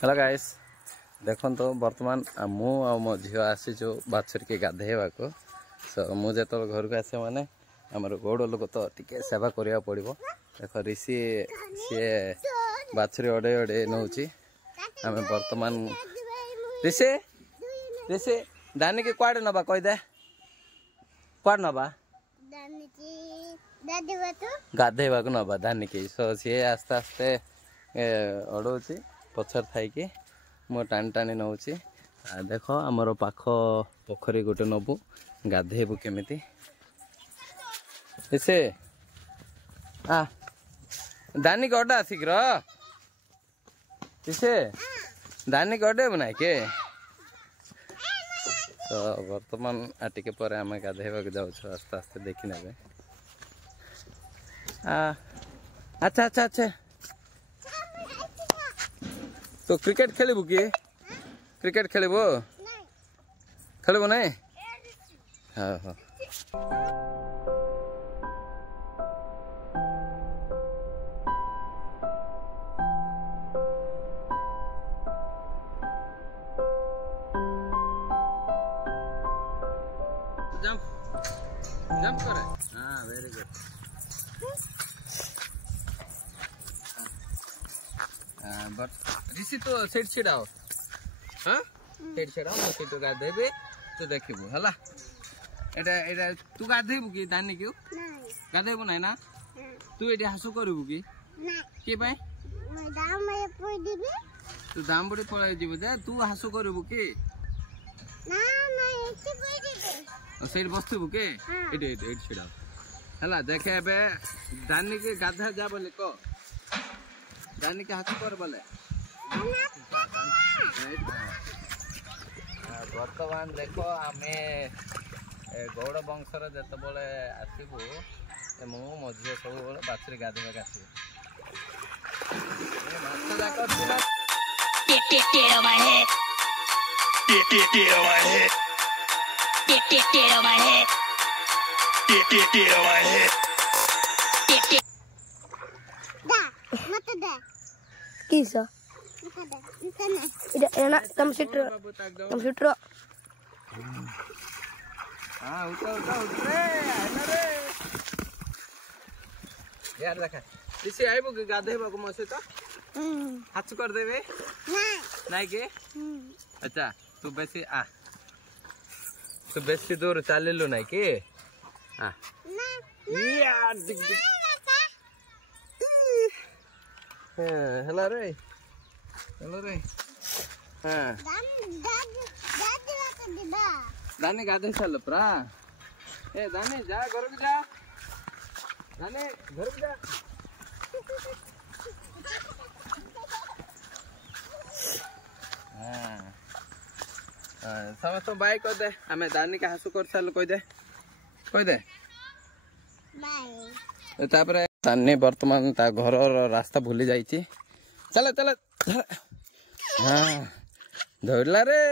Hello guys देखो तो बर्तमान मु आ मो झील आसीचु बाछुरी के गाधेवा को सो मुझे तो घर को आसे माने आमर गौड़ लोक तो टिके सेवा करिया पड़िबो। देखो ऋषि सी बाछुरी अड़े अड़े नौची आम बर्तमान ऋषि ऋषि दानी के कुआडे नबा कह दे कुआड नबा गाधेवा को नबा दानी के सो सी आस्ते आस्ते अड़ौची पछर थी मो टाणी टाणी नौ देख आमर पाख पोखरी गोटे नबु गाधेबु केमिति से आ दानी गड्डा शीघ्र से दानी गड्डेबु ना के तो बर्तमान टिके पर आम गाधेबा जाऊँ आस्ते आस्ते देखी ने अच्छा अच्छा अच्छा तो क्रिकेट खेलबू कि क्रिकेट खेलबो खेलबो नहीं हाँ हाँ जंप जंप करे हाँ वेरी गुड बट ऋषि तो सीट छिड़ाओ हाँ सीट छिड़ाओ मैं सीट गाधेबे तो देखबू हला एटा एटा तू गाधेबू कि दानी क्यों गाधेबू नहीं ना तू एटी हासु करबू कि के भाई मैं दाम में पई दिबे तू दाम बड़ी पळाई जीव जा तू हासु करबू कि ना मैं एटी पई दिबे और सीट बसतबू के एटी एटी छिड़ाओ हला देखे एबे दानी के गाधा जा बोले को दानी के हाथ कर बोले बर्तमान देखो आम गौड़ वंशर जिते बड़े आसबू मो झील सब बाछुरी गाधेवा आसबू Kisah. Tidak enak komputer. Komputer. हाँ उठा उठा उठ रे आना रे यार देखा इसे आइबो के गाधेबा को मसे तो हाथ कर देबे नहीं के अच्छा तू बेसी आ तू बेसी दूर चलेलु नहीं के हां यार दिख दिख हेलो रे हाँ दानी गाधे चल प्रा ए दानी जा घर को जा दानी घर को जा समस्त बाय कह दे आमे दानी का हासु कर साल कह दे बाय तापरे दानी वर्तमान ता घर रास्ता भूली जाइए चल चल हाँ धरला रे